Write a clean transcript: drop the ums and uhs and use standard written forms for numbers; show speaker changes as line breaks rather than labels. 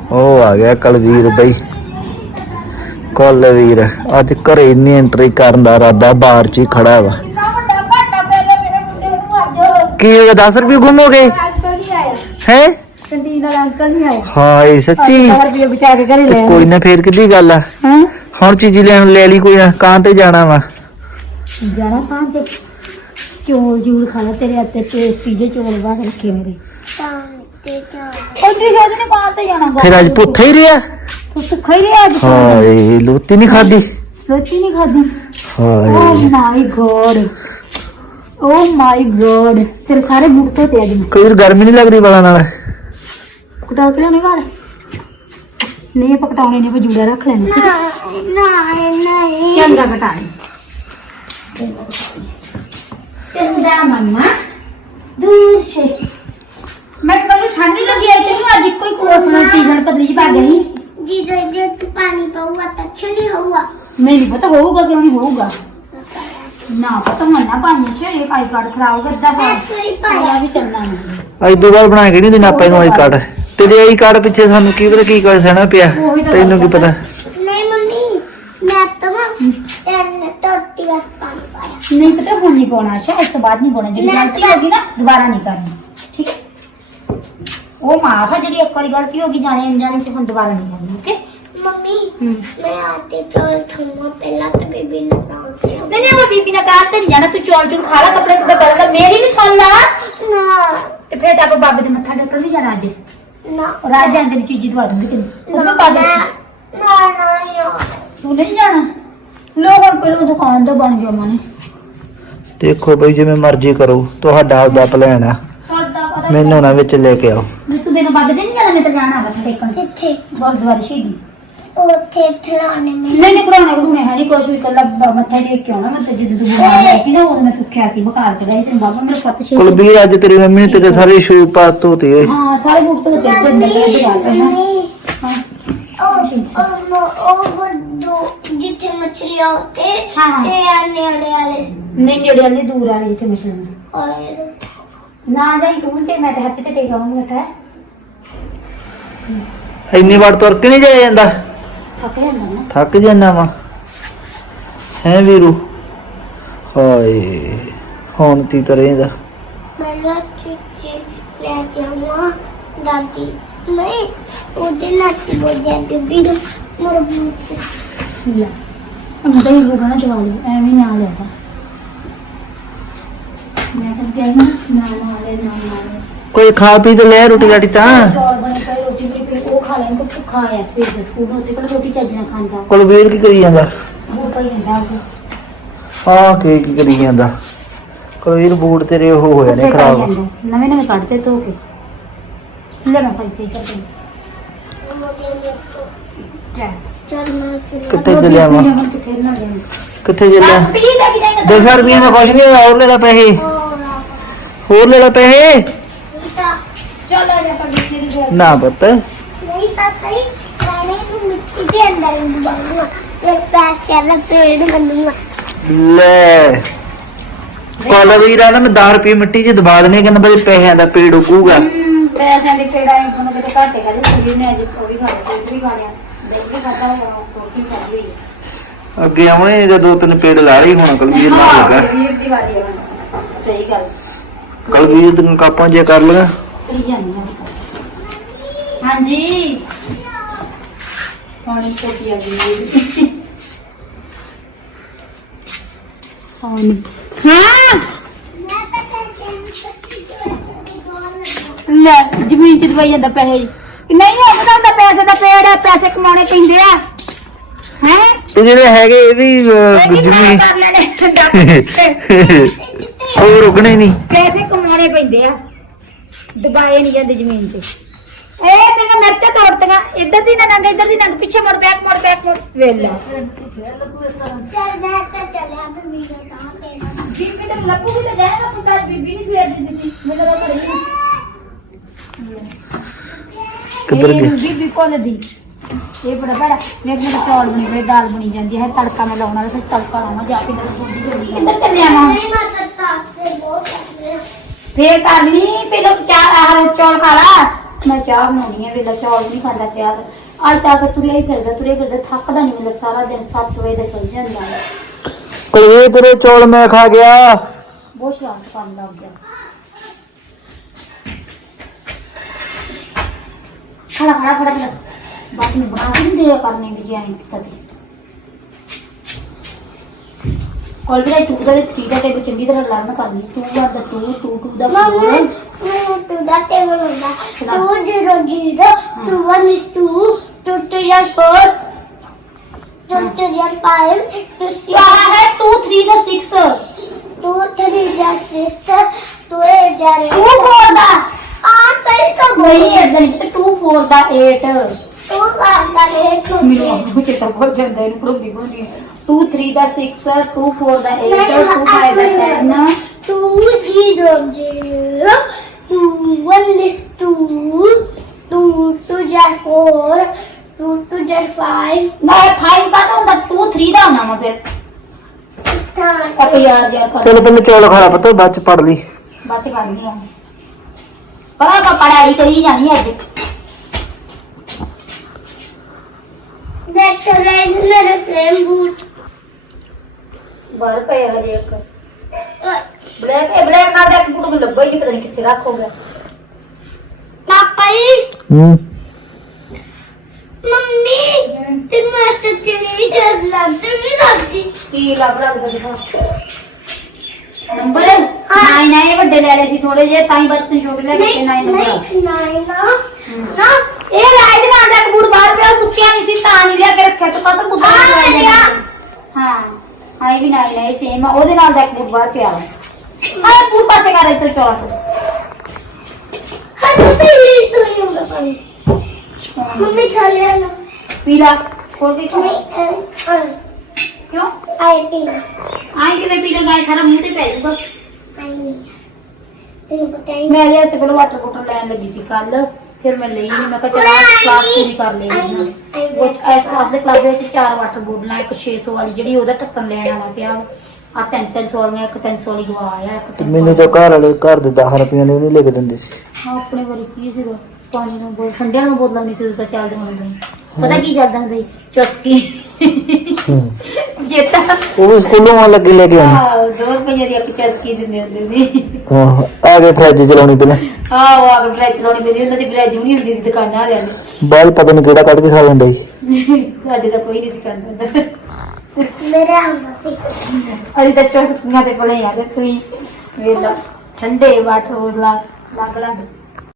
ਉਹ ਆ ਗਿਆ ਕੁਲਵੀਰ ਬਈ। ਕੁਲਵੀਰ ਅੱਜ ਘਰੇ ਨਹੀਂ ਐਂਟਰੀ ਕਰਨ ਦਾ ਇਰਾਦਾ, ਬਾਹਰ ਚ ਹੀ ਖੜਾ ਵਾ। ਕੀ ਹੋ ਗਿਆ? 10 ਰੁਪਏ ਗੁੰਮ ਹੋ ਗਏ ਹੈ? ਹਾਏ ਸੱਚੀ? ਤੇ ਕੋਈ ਨਾ, ਫੇਰ ਕਿੱਡੀ ਗੱਲ ਆ। ਹੁਣ ਚੀਜ਼ ਲੈਣ ਲੈ ਲਈ ਕੋਈ ਨਾ, ਕਾਂ ਤੇ ਜਾਣਾ ਵਾ।
ਜਾਣਾ ਕਾਂ ਤੇ? ਚੋਲ ਜੂਲ ਖਾ ਲੈ, ਤੇਰੇ ਹੱਥੇ ਟੇਸਟੀ ਜਿਹੇ ਚੋਲ ਬਣਾ ਕੇ ਰੱਖੇ ਮੇਰੇ।
ਫਿਰ ਅੱਜ ਭੁੱਖਾ ਹੀ ਰਿਹਾ?
ਭੁੱਖਾ ਹੀ ਰਿਹਾ ਅੱਜ।
ਹਾਏ ਲੋਤੀ ਨਹੀਂ ਖਾਦੀ?
ਲੋਤੀ ਨਹੀਂ ਖਾਦੀ?
ਹਾਏ
ਓ ਮਾਈ ਗॉड, ਓ ਮਾਈ ਗॉड, ਤੇਰੇ ਸਾਰੇ ਬੁੱਕ ਤੇ ਅੱਜ।
ਕੋਈ ਗਰਮੀ ਨਹੀਂ ਲੱਗਦੀ ਵਾਲਾਂ ਨਾਲ?
ਕਟਾ ਕੇ ਲਿਆਉਣੇ ਵਾਲ? ਨਹੀਂ ਪਕਟਾਉਣੇ ਨੇ, ਜੂੜਾ ਰੱਖ ਲੈਣੇ। ਚੰਗਾ ਕਟਾਣੇ ਚੰਗਾ ਮੰਮਾ। ਦੂਰ से मैं तो ठंड नहीं लगी है तेनू आज कोई कोट ना टी-शर्ट पतली जी पा गई जी। दे तू पानी पाऊंगा तो अच्छा नहीं होगा। नहीं पता होगा क्यों नहीं होगा ना पता मन्ना पानी से एक आई कार्ड खराब करदा है पाया भी चलना नहीं।
ਅੱਜ ਦੋ ਵਾਰ ਬਣਾ ਕੇ ਨਹੀਂ ਦੇਣਾ ਆਪਾਂ ਇਹਨੂੰ ਆਈ ਕਾਰਡ। ਤੇਰੇ ਆਈ ਕਾਰਡ ਪਿੱਛੇ ਸਾਨੂੰ ਕੀ ਪਤਾ ਕੀ ਕੁਝ ਸਹਿਣਾ ਪਿਆ, ਤੈਨੂੰ ਕੀ ਪਤਾ?
नहीं मम्मी मैं तो तेरे टोटी बस पानी पाया नहीं पता हुन नहीं पाना। अच्छा इस तो बाद नहीं पाना, जो गलती होगी ना दोबारा नहीं करनी, ठीक है? वो माफ है, जी एक बार गलती होगी जाने अनजाने से, फिर दोबारा नहीं करनी। ओके मम्मी मैं आते चौल खाऊंगा पहला तो बीबी ने काम किया। नहीं मैं बीबी ने कहा ते नहीं जाना, तू चौल चूल खा ला, कपड़े कपड़े बदल ला, मेरी भी सुन ला ना। ते फिर आप बाबे दे मत्था टेकन नहीं जाना आज ना? राज जान तेरी चीज दवा दूंगी तेन उसमें बाबे ना ना यार तू नहीं जाना। लोग और पहले दुकान तो बन गया माने।
ਦੇਖੋ ਬਈ ਜਿਵੇਂ ਮਰਜ਼ੀ ਕਰੋ, ਤੁਹਾਡਾ ਆਪਦਾ ਪਲਾਨ ਆ, ਮੈਨੂੰ ਨਾ ਵਿੱਚ ਲੈ ਕੇ ਆਓ।
ਤੂੰ ਮੈਨੂੰ ਬਾਬੇ ਦੇ ਨਹੀਂ ਜਾਣਾ, ਮੈਂ ਤਾਂ ਜਾਣਾ ਮੱਥਾ ਟੇਕਣ। ਕਿੱਥੇ? ਗੁਰਦੁਆਰੇ ਸ਼ਹੀਦੀ ਉੱਥੇ ਥਲਾਣੇ ਮੈਂ ਨਹੀਂ ਕਰਾਉਣੇ ਹੈ ਨਹੀਂ ਕੁਛ ਵੀ, ਕੱਲਾ ਮੱਥਾ ਟੇਕ ਕੇ ਆਉਣਾ। ਮੈਂ ਤਾਂ ਜਦੋਂ ਤੂੰ ਬਿਮਾਰ ਸੀ ਨਾ ਉਦੋਂ ਮੈਂ ਸੁੱਖਿਆ ਸੀ, ਬੁਖਾਰ ਚੜਾ ਸੀ, ਤੈਨੂੰ ਬਾਬਾ ਮੇਰੇ ਪੁੱਤ ਸ਼ਹੀਦ।
ਕੁਲਬੀਰ ਅੱਜ ਤੇਰੀ ਮੰਮੀ ਨੇ ਤੇਰੇ ਸਾਰੇ ਸ਼ੂ ਪਾ ਧੋਤੇ।
ਹਾਂ ਸਾਰੇ ਬੂਟ ਧੋਤੇ ਤੇ जिथे मछलियां होते ते नेड़े वाले नहीं, नेड़े वाले दूर वाले जिथे मछलियां ना जाई तू ते मैं हत्थ ते टेक आऊंगी मथा।
ਇੰਨੀ ਵਾਰ ਤੁਰ ਕੇ ਨਹੀਂ ਜਾਇਆ ਜਾਂਦਾ?
थक जांदा ना,
ਥੱਕ ਜਾਂਦਾ ਵਾ ਹੈ ਵੀਰੂ। ਹਾਏ ਹੁਣ ਤੀ ਤਰੇਂਦਾ
मैं चीची लेके आऊंगा दादी। मैं ਉਹਦੇ ਨਾਤੀ ਬੋਲਿਆ ਬੀਬੀ ਨੂੰ ਮਰ ਬੂਟ ਲੈ ਅੰਦਰ ਹੀ ਹੋਗਾ ਨਾ ਜਵਾ ਲਓ, ਐਵੇਂ ਨਾ ਲੈਦਾ। ਮੈਂ ਤਾਂ ਕਹਿੰਦਾ ਨਾ ਲੈ।
ਕੋਈ ਖਾ ਪੀ ਤੇ ਲੈ ਰੋਟੀ ਰਾਟੀ ਤਾਂ।
ਚੌਲ ਬਣੇ ਪਏ, ਰੋਟੀ ਵੀ ਪਈ, ਉਹ ਖਾ ਲੈਣ ਕੋ ਭੁੱਖਾ ਆਇਆ ਸਵੇਰ ਦੇ ਸਕੂਲ ਉੱਥੇ ਕੋਲ ਰੋਟੀ ਚੱਜ ਨਾਲ ਖਾਂਦਾ।
ਕੁਲਬੀਰ ਕੀ ਕਰੀ ਜਾਂਦਾ?
ਉਹ ਪਈ ਜਾਂਦਾ ਉਹ
ਹਾਂ ਕੀ ਕਰੀ ਜਾਂਦਾ? ਕੁਲਬੀਰ ਬੂਟ ਤੇਰੇ ਉਹ ਹੋ ਜਾਣੇ ਖਰਾਬ।
ਨਵੇਂ ਨਵੇਂ ਕੱਢਦੇ ਧੋ ਕੇ ਲੈ ਮੈਂ ਭਾਈ ਕੀ ਕਰਦੇ
ਕਿੱਥੇ ਚੱਲਿਆ ਵਾ? ਕਿੱਥੇ ਚੱਲਿਆ? 10 ਰੁਪਏ ਦਾ ਕੁਛ ਨਹੀਂ, ਹੋਰ ਲੈ ਲੈ ਪੈਸੇ, ਹੋਰ ਲੈ ਲੈ ਪੈਸੇ। ਨਾ ਪੁੱਤ
ਨਹੀਂ ਤਾਂ ਸਹੀ ਖਾਣੇ ਨੂੰ ਮਿੱਟੀ ਦੇ ਅੰਦਰ ਨੂੰ ਬਾਲੂਗਾ ਤੇ ਪੈਸੇ ਵਾਲਾ ਪੇੜ ਬਣੂਗਾ।
ਲੈ ਕੁਲਬੀਰ ਨਾ ਮੈਂ 10 ਰੁਪਏ ਮਿੱਟੀ 'ਚ ਦਬਾ ਦੇਣੇ, ਕਹਿੰਦਾ ਬਈ ਪੈਸਿਆਂ ਦਾ ਪੇੜ ਉੱਗੂਗਾ।
ਪੈਸਿਆਂ ਦੇ ਪੇੜ ਆਏ ਤੁਹਾਨੂੰ ਕਿਤੇ ਘਾਟੇ ਕਾ ਜੀ ਨੇ ਅੱਜ ਉਹ ਵੀ ਖਾ ਲਿਆ, ਉਹ ਵੀ ਖਾ ਲਿਆ, ਦਹੀਂ ਵੀ ਖਾਦਾ ਹੋਇਆ, ਰੋਟੀ ਖਾਦੀ ਹੋਈ ਹੈ।
ਅੱਗੇ ਆਉਣੇ ਜੇ 2-3 ਪੇੜ ਲਾ ਲਈ ਹੁਣ ਕੁਲਬੀਰ ਨਾਲ ਲੱਗਾ।
ਕੁਲਬੀਰ ਦੀ ਵਾਰੀ ਹੈ, ਸਹੀ ਗੱਲ।
ਕੁਲਬੀਰ ਦੀਆਂ ਕਾਪਾਂ ਜੇ ਕਰ ਲਗਾ
ਕਰੀ ਜਾਂਦੀ ਹਾਂ। ਹਾਂਜੀ ਪਾਣੀ ਕੋਟੀ ਆ ਗਈ। ਹਾਂ ਲੈ ਜ਼ਮੀਨ ਚ ਦਵਾਈ ਜਾਂਦਾ ਪੈਸੇ ਨਹੀਂ ਲੱਗਦਾ ਹੁੰਦਾ, ਪੈਸੇ ਦਾ ਪੇੜ ਹੈ, ਪੈਸੇ ਕਮਾਉਣੇ ਪੈਂਦੇ ਆ ਹੈ।
ਤੇ ਜਿਹੜੇ ਹੈਗੇ ਇਹ ਵੀ ਜ਼ਮੀਨ
ਕਰ ਲੈਣੇ
ਉਹ ਰੁਕਣੇ ਨਹੀਂ,
ਪੈਸੇ ਕਮਾਉਣੇ ਪੈਂਦੇ ਆ, ਦਬਾਏ ਨਹੀਂ ਜਾਂਦੇ ਜ਼ਮੀਨ ਤੇ। ਇਹ ਮੇਰੀਆਂ ਮਿਰਚਾਂ ਤੋੜਤੀਆਂ, ਇੱਧਰ ਦੀ ਨਾ ਨੰਗ, ਇੱਧਰ ਦੀ ਨੰਗ, ਪਿੱਛੇ ਮੁੜ, ਬੈਕ ਮੁੜ ਵੇਲਾ ਚੱਲ ਮੈਂ ਤਾਂ ਚੱਲਿਆ ਮੈਂ ਵੀਰੇ ਤਾਂ ਤੇਰਾ ਬੀਬੀ ਤੇ ਲੱਪੂ ਵੀ ਤੇ ਜਾਏਗਾ, ਤੂੰ ਤਾਂ ਬੀਬੀ ਨਹੀਂ ਸਵੇਰ ਦੀ ਦਿੱਤੀ ਮੈਨੂੰ ਤਾਂ ਪੜੀ
ਕਿੱਧਰ ਗਿਆ
ਬੀਬੀ ਕੋਲ ਦੀ। ਇਹ ਬੜਾ ਬੜਾ ਮੇਰੇ ਨਾਲ ਚੌਲ ਬਣੀ ਪਏ, ਦਾਲ ਬਣੀ ਜਾਂਦੀ ਹੈ, ਤੜਕਾ ਮੈਂ ਲਾਉਣਾ ਤੇ ਤੜਕਾ ਲਾਉਣਾ ਜਾ ਕੇ ਮੇਰੇ ਥੋੜੀ ਜਲਦੀ। ਕਿੱਧਰ ਚੱਲਿਆ ਮਾਂ? ਨਹੀਂ ਮੈਂ ਤੜਕਾ ਤੇ ਬਹੁਤ ਫੇਰ ਕਰ ਲਈ, ਪਹਿਲਾਂ ਚਾਰ ਆਹ ਚੌਲ ਖਾ ਲਾ, मैं चाह बनानी है वेला चौल नहीं खाता प्यार आज तक तुरिया ही फिरदा थकदा नहीं मतलब सारा दिन 7 बजे तक चल जाता है
कुलवीर तेरे चौल मैं खा गया
बहुत शराब खान लग गया खड़ा बस में बना नहीं दिया करने की जाए कभी कॉल भी 2 ਦਾ 3 ਦਾ ਟੇਬਲ ਚੰਗੀ ਤਰ੍ਹਾਂ ਲਰਨ ਕਰ ਲਈ 2 ਦਾ 2 2 2 ਦਾ 4
2 ਦਾ ਟੇਬਲ ਹੁੰਦਾ 2 0 0 2 1 is 2 2 2 is 4 2 2 is 5
क्या है 2 3 ਦਾ 6
2 3 is 6 2 8 is
2 4 ਦਾ
सही तो
नहीं इधर नहीं 2 4 ਦਾ 8
2 4 ਦਾ 8
मेरे मुझे तो बहुत जल्द है पढ़ोगी 2 3 ਦਾ 6 2 4 ਦਾ 8 2 5 ਦਾ 10
2 0 0 2 1 is 2 2 2 is 4 2 2 is 5
मैं 5 का तो 2 3 ਦਾ होना मैं फिर अब यार कर
चल पहले चौल खा पता बाद च पढ़ ली
बात कर लिया पता मैं पढ़ाई करी जानी है आज
That's right, मेरे फ्रेंड बूट
बाहर पे है एक ब्लैक ना देख बूट को लब्बा ही पता नहीं किथे रखोगे
पापा जी मम्मी तुम तो चली डर लगती नहीं लगती
की लब दिखा नंबर नाइन आए बड़े ले ले सी थोड़े जे ताई बच्चे छोटे ले के 9 नंबर
नहीं ना
ए लाइट ना देख बूट बाहर पे सुक्किया नहीं सी ता नहीं ले के रखा तो पता बूट हां आई भी नहीं नहीं सेम ओदे नाल देख बूट बाहर पे आ हां बूट पासे कर रही तो चला तो
मम्मी तो नहीं होगा पानी मम्मी खा लिया ना
पीला खोल के खा क्यों
आई पी
आई के मैं पीला गाय सारा मुंह ते पै जाऊगा
आई नहीं तेरे पता ही
मैं ले से पहले वाटर बोतल लेने लगी सी कल फिर मैं ले नहीं मैं कहा चला क्लास पूरी कर लेनी वो इस क्लास ਦੇ ਕਲੱਬ ਵਿੱਚ 4 ਵਾਟਰ ਬੋਤਲਾਂ ਇੱਕ 600 ਵਾਲੀ ਜਿਹੜੀ ਉਹਦਾ ਢੱਕਣ ਲੈਣ ਵਾਲਾ ਪਿਆ ਆ 300 ਵਾਲੀਆਂ ਇੱਕ 300 ਵਾਲੀ ਗਵਾ ਆਇਆ ਇੱਕ 300
ਮੈਨੂੰ ਤਾਂ ਘਰ ਵਾਲੇ ਘਰ ਦੇ 10 ਰੁਪਏ ਨੇ ਉਹ ਨਹੀਂ ਲੈ ਕੇ ਦਿੰਦੇ ਸੀ
ਹਾਂ ਆਪਣੇ ਵਾਲੀ ਕੀ ਸੀ ਪਾਣੀ ਨੂੰ ਬੋਲ ਠੰਡਿਆਂ ਨੂੰ ਬੋਤਲਾਂ ਨਹੀਂ ਸੀ ਤਾਂ ਚੱਲਦੀਆਂ ਹੁੰਦੀਆਂ ਪਤਾ ਕੀ ਚੱਲਦਾ ਹੁੰਦਾ ਸੀ ਚੁਸਕੀ ਜੇਤਾ
ਉਹ ਵੀ ਸਕੂਲੋਂ ਆ ਲੱਗੇ ਲੈ ਕੇ ਆਉਣੀ
ਹਾਂ 2 ਰੁਪਏ ਦੀ ਇੱਕ ਚੁਸਕੀ ਦਿੰਦੇ ਹੁੰਦੇ ਸੀ
ਆਹ ਆ ਗਏ ਫਰਿੱਜ ਚਲਾਉਣੀ ਪਹਿਲਾਂ
ਆਹ ਉਹ ਆ ਕੇ ਫ੍ਰਿਜ ਲਾਉਣੀ ਪੈਂਦੀ ਉਹਨਾਂ ਦੀ ਫ੍ਰਿਜ ਨਹੀਂ ਹੁੰਦੀ ਸੀ ਦੁਕਾਨਾਂ ਵਾਲਿਆਂ ਦੀ
ਬਾਹਰ ਪਤਾ ਨਹੀਂ ਕਿਹੜਾ ਕੱਢ ਕੇ ਖਾ ਜਾਂਦਾ ਸੀ
ਸਾਡੇ ਤਾਂ ਕੋਈ ਨਹੀਂ ਸਿਖਾਉਂਦਾ
मेरे आंदा से
ਅਸੀਂ ਤਾਂ ਚੁਸਕੀਆਂ ਤੇ ਪਲੇ ਆ ਗਏ ਤੁਸੀਂ ਵੇਲਾ ਠੰਡੇ ਵਾਟਰ ਬੋਤਲਾਂ ਲੱਗ ਲੱਗ